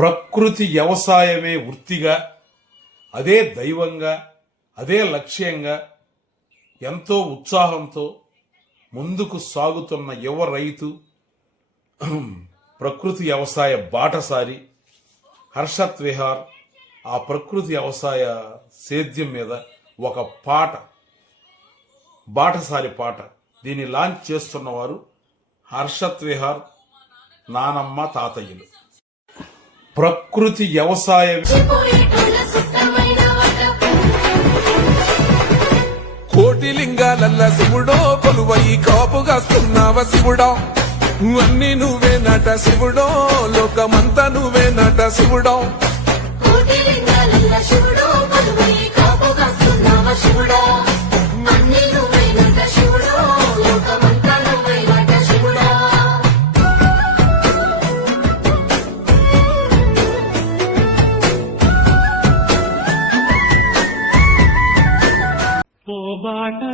ప్రకృతి వ్యవసాయమే వృత్తిగా, అదే దైవంగా, అదే లక్ష్యంగా ఎంతో ఉత్సాహంతో ముందుకు సాగుతున్న యువ రైతు, ప్రకృతి వ్యవసాయ బాటసారి హర్షత్ విహార్ ఆ ప్రకృతి వ్యవసాయ సేద్యం మీద ఒక పాట, బాటసారి పాట, దీన్ని లాంచ్ చేస్తున్నవారు హర్షత్ విహార్ నానమ్మ తాతయ్యలు. ప్రకృతి వ్యవసాయం కోటి లింగాలల్ల శివుడో కొలువై కాపుగాస్తున్నావ శివుడో, అన్ని నువ్వే నట శివుడో, లోకమంతా నువ్వే నట శివుడో.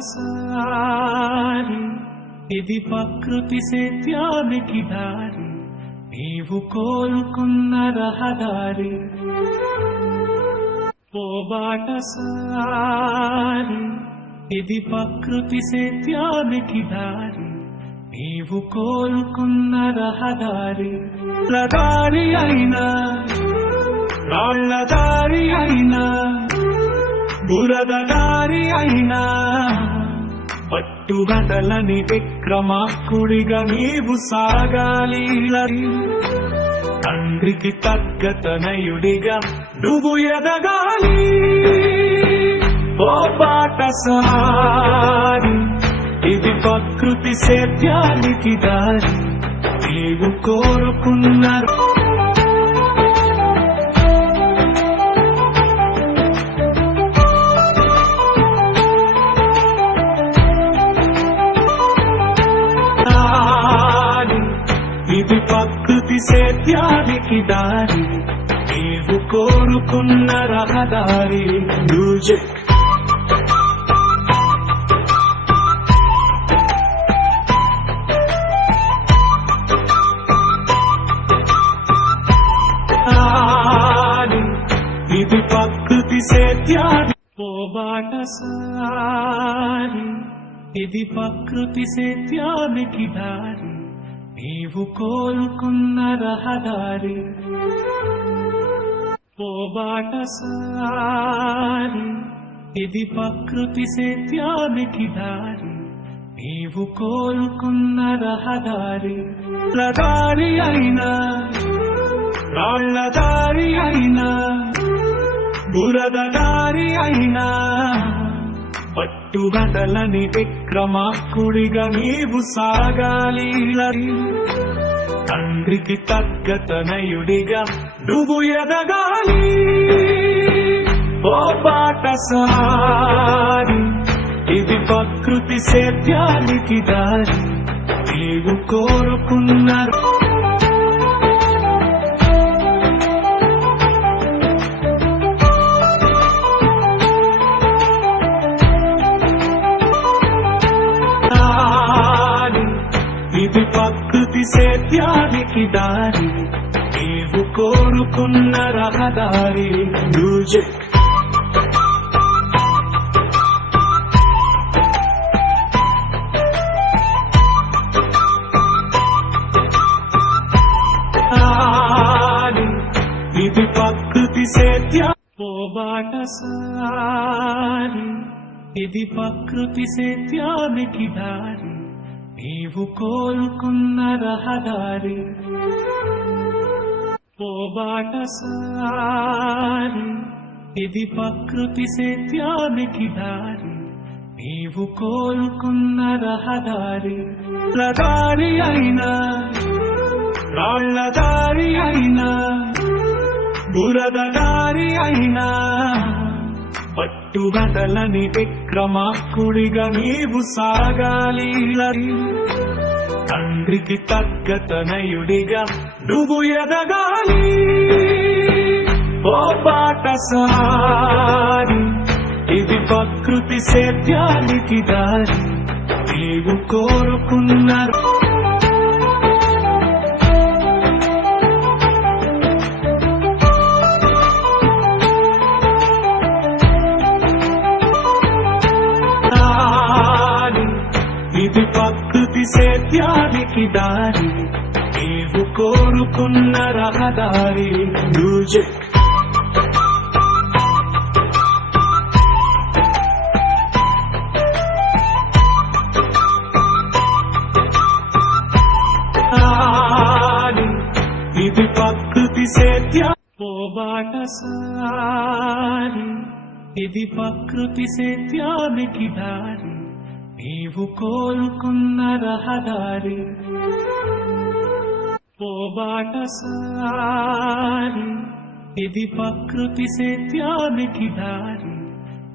బాటసారి ఇది ప్రకృతి సేద్యానికి దారి, నీవు కోరుకున్న రహదారి. ఓ బాటసారి ఇది ప్రకృతి సేద్యానికి దారి, నీవు కోరుకున్న రహదారి. దారి అయినా రాళ్ల దారి అయినా బురద దారి అయినా పట్టుబదలని విక్రమార్కుడిగా నీవు సాగాలి. తండ్రికి తగ్గతనయుడిగా నువ్వు ఎదగాలి. ఓ బాటసారి ఇది ప్రకృతి సేద్యానికి దారి, నీవు కోరుకున్నారు. ఇది ప్రకృతి సేద్యానికి దారి, నీవు కోరుకున్న రహదారి. మ్యూజిక్ ఇది ప్రకృతి సేద్యానికి. ఓ బాటసారి ఇది ప్రకృతి సేద్యానికి దారి, నీవు కోరుకున్న రహదారి. ఓ బాటసారి ఇది ప్రకృతి సేద్యానికి దారి, నీవు కోరుకున్న రహదారి. దారి అయినా రాళ్ల దారి అయినా బురద దారి అయినా పట్టుబదలని విక్రమార్కుడిగా నీవు సాగాలి. తండ్రికి తగ్గతనయుడిగా నువ్వు ఎదగాలి. ఓ బాటసారి ఇది ప్రకృతి సేద్యానికి దారి, నీవు కోరుకున్నారు. ఇది ప్రకృతి సేద్యానికి దారి, నీవు కోరుకున్న రహదారి. మ్యూజిక్ ఇది ప్రకృతి సేద్యా. ఓ బాటసారి ఇది ప్రకృతి సేద్యానికి దారి, నీవు కోరుకున్న రహదారి. ఓ బాటసారి ఇది ప్రకృతి సేద్యానికి దారి, నీవు కోరుకున్న రహదారి. దారి అయినా రాళ్ల దారి అయినా బురద దారి అయినా పట్టుబదలని విక్రమార్కుడిగా నీవు సాగాలి. తండ్రికి తగ్గతనయుడిగా నువ్వు ఎదగాలి. ఓ బాటసారి ఇది ప్రకృతి సేద్యానికి దారి, నీవు కోరుకున్నారు. కోరుకున్న రహదారి మ్యూజిక్ ఇది ప్రకృతి సేద్యం ఓ బాటసారి ఇది ప్రకృతి సేద్యానికి దారి నీవు కోరుకున్న రహదారి ఓ బాటసారి ఇది ప్రకృతి సేద్యానికి దారి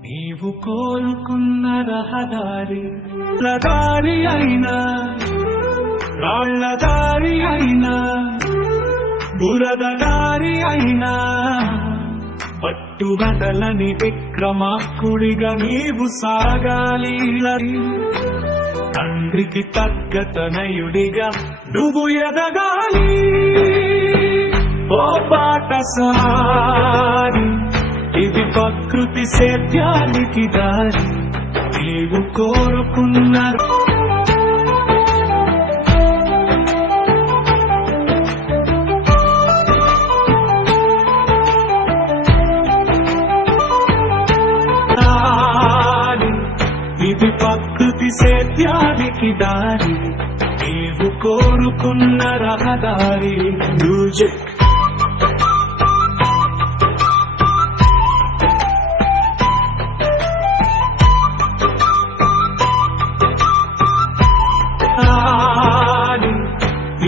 నీవు కోరుకున్న రహదారి దారి అయినా రాళ్ల దారి అయినా బురద దారి అయినా పట్టుబదలని విక్రమార్కుడిగా నీవు సాగాలి తండ్రికి తగ్గ తనయుడిగా నువ్వు ఎదగాలి ఓ బాటసారి ఇది ప్రకృతి సేద్యానికి దారి నీవు కోరుకున్న ఇది ప్రకృతి సేద్యానికి దారి నీవు కోరుకున్న రహదారి మ్యూజిక్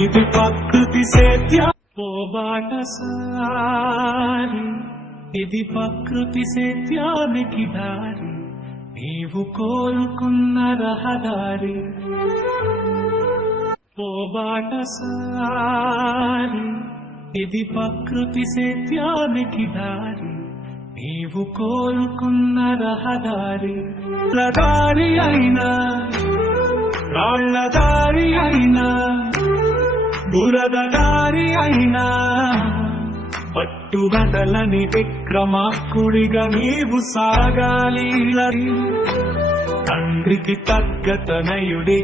ఇది ప్రకృతి సేద్యా ఓ బాటసారి ఇది ప్రకృతి సేద్యానికి దారి నీవు కోరుకున్న రహదారి ఓ బాటసారి ఇది ప్రకృతి సేద్యానికి దారి నీవు కోరుకున్న రహదారి దారి అయినా రాళ్ల దారి అయినా బురద దారి అయినా పట్టుబదలని విక్రమార్కుడిగా నీవు సాగాలి తండ్రికి తగ్గ తనయుడిగా